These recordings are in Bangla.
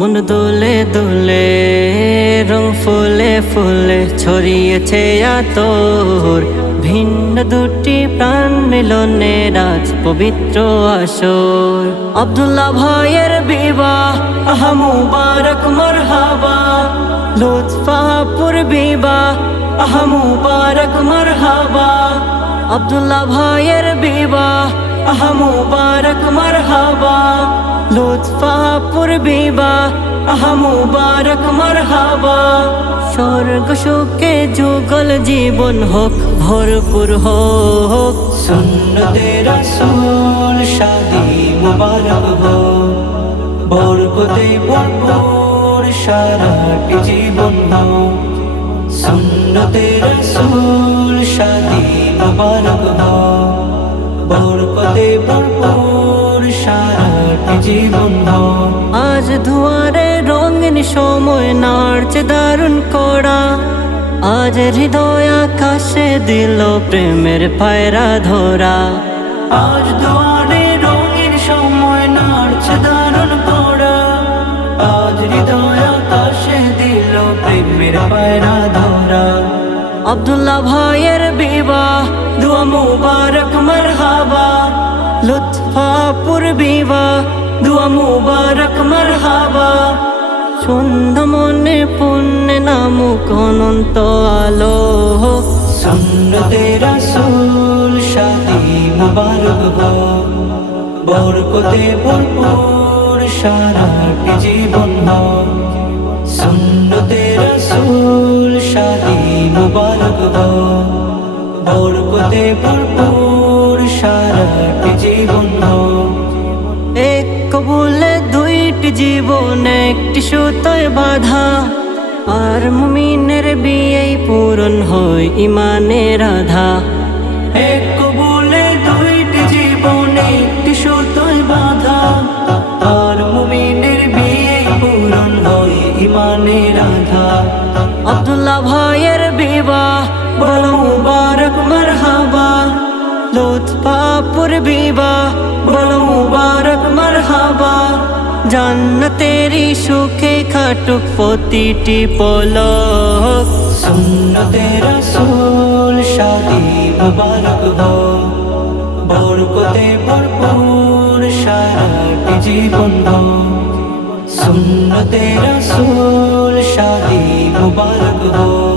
মন দোলে দোলে, রং ফুলে ফুলে ছড়িয়েছে আতর। ভিন্ন দুটি প্রাণ মিলনে রাজ পবিত্র আসর। আব্দুল্লাহ ভাইয়ের বিবাহ, আহা মুবারক, মরহাবা। লুৎফাপুর বিবাহ, আহা মুবারক, মরহাবা। আব্দুল্লাহ ভাইয়ের বিবাহ আহা মুবারক মরহাবা লুৎফাপুর বিবাহ আহা মুবারক মরহাবা স্বর্গ সুখে যুগল জীবন হোক ভরপুর হোক সুন্নতে রসুল শাদি মুবারক হো বরকতে ভরপুর সারাট জীবন হো সুন্নতে রসুল শাদি মুবারক হো বরকতে ভরপুর সারাট জীবন আজ দুয়ারে রঙিন সময় নাড়ছে দারুণ করা আজ হৃদয় আকাশে দিল প্রেমের পায়রা ধরা। আজ দুয়ারে রঙের সময় নাড়ছে দারুণ পড়া আজ হৃদয় আকাশে দিল প্রেমের পায়রা ধরা। আব্দুল্লাহ ভাইয়ের বিবাহ, দুয়া মুবারক, মরহাবা। লুৎফাপুর বিবাহ, দুয়া মুবারক, মরহাবা। সন্ধ্যা মনে পুণ্য নামুক অনন্ত আলো। সুন্নতে রসুল, শাদি মুবারক বরকতে ভরপুর সারাটি জীবন। বরকতে ভরপুর সারাটি জীবন এক কবুলে দুইটি জীবন, একটি সুতোয় বাধা। আর মুমিনের বিয়ে পূরণ হয় ইমানের আধা। এক কবুলে দুইটি জীবনে, একটি সুতোয় বাঁধা। আর মুমিনের বিয়ে পূরণ হয় ইমানের আধা। আব্দুল্লাহ ভাইয়ের বিবাহ বল মুবারক, মরহাবা। লুৎফাপুর বিবাহ বল মুবারক, মরহাবা। জান্নাতেরি সুখে খাটুক প্রতিটি পলক। সুন্নতে রসুল শাদি মুবারক হো বরকতে ভরপুর সারাটি জীবন হো সুন্নতে রসুল শাদি মুবারক হো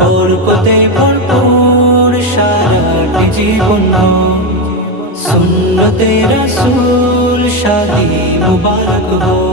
বরকতে ভরপুর সারাটি জীবন সুন্নতে রসুল শাদি মুবারক হো